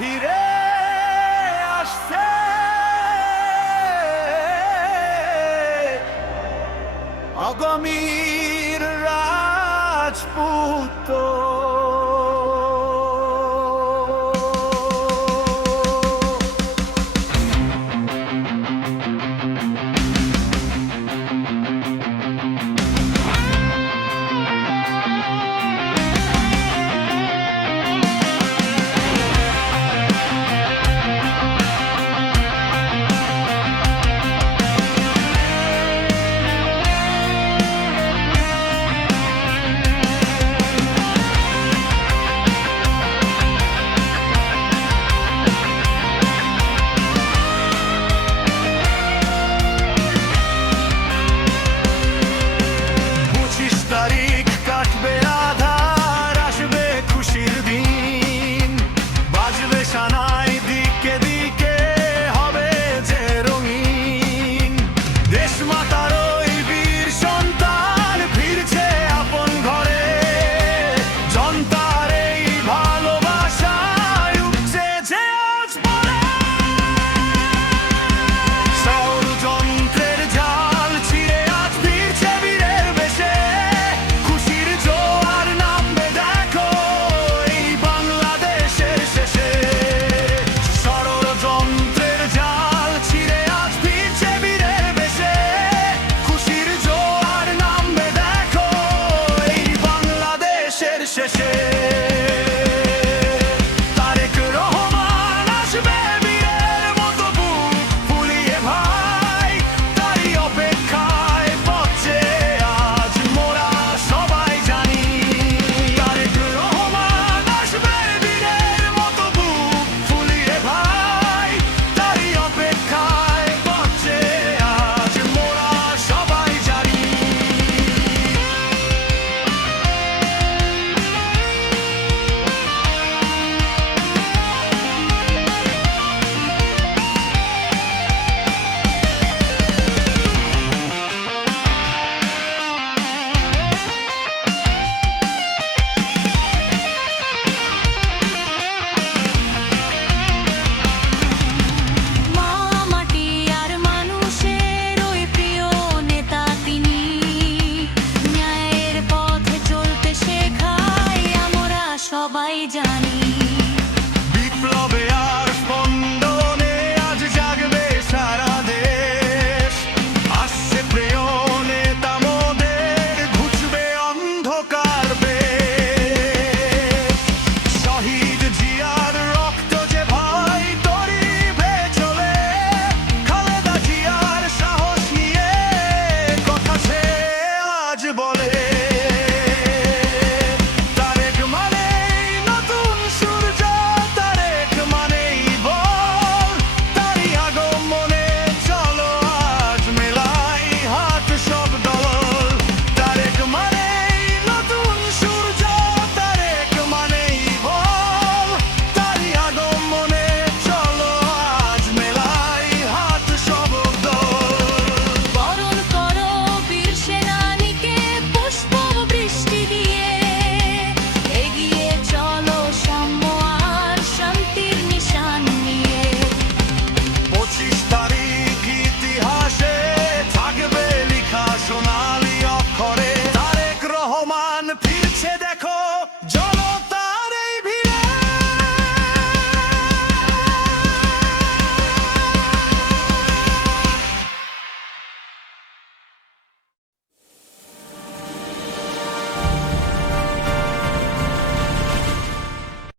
ফিরে আসছে আগামীর রাজপুত। তারিখ কাটবে আধার, আসবে খুশির দিন, বাজবে সানাই দিকে দিকে, হবে যে রঙিন। দেশ মাতার ওই বীর সন্তান ফিরছে আপন ঘরে, জনতার এই ভালোবাসায় উঠছে যে আজ পরে। ষড়যন্ত্রের জাল ছিঁড়ে আজ ফিরছে বীরের বেশে, শেষে তারেক রহমান আসবে বীরের মতো বুক ফুলিয়ে ভাই, তারই অপেক্ষায় পথে আজ মোরা সবাই জানি। তারেক রহমান আসবে বীরের মতো বুক ফুলিয়ে ভাই, তারই অপেক্ষায় পথে আজ মোরা সবাই জানি। সবাই জানে।